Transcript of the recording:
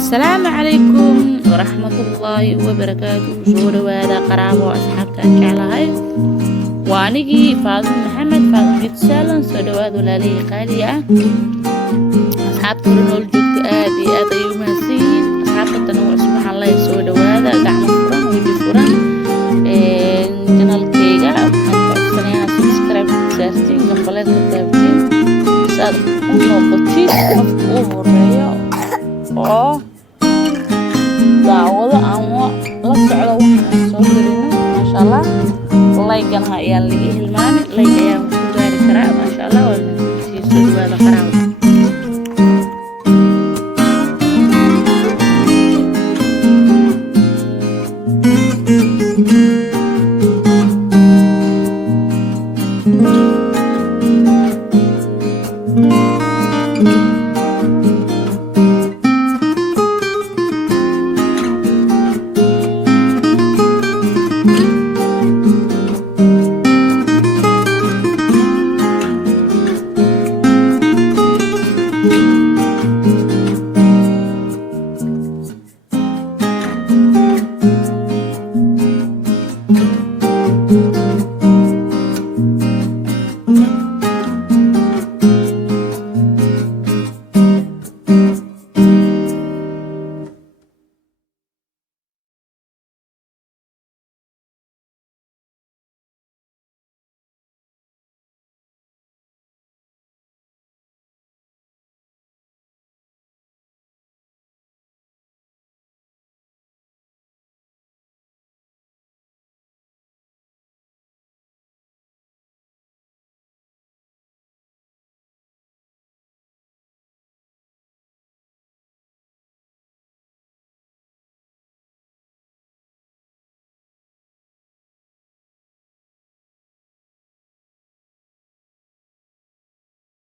السلام عليكم ورحمة الله وبركاته. سو dhawaada qaraabo asxaabta jeclahay waa anigii Faadimo Maxamed Faadimo Gitsaalan. soo dhawaad walaalihii qaali ah asxaabta nool joogta aad iyo aad ay u mahadsanyihiin. asxaabta noo subxaan Allah soo dhawaada gacmo furan weji furan channelkayga waxaan codsanayaa subscribe saartiin gambaleedka taabtiin saad u noqotid qofka ugu horeeyo oo daawado ama la socdo waxaan soo gelino masha Allah. like-gan ayaan laga hilmaamin, like ayaan ku gaari karaa masha Allah. waa sii soo dhawaada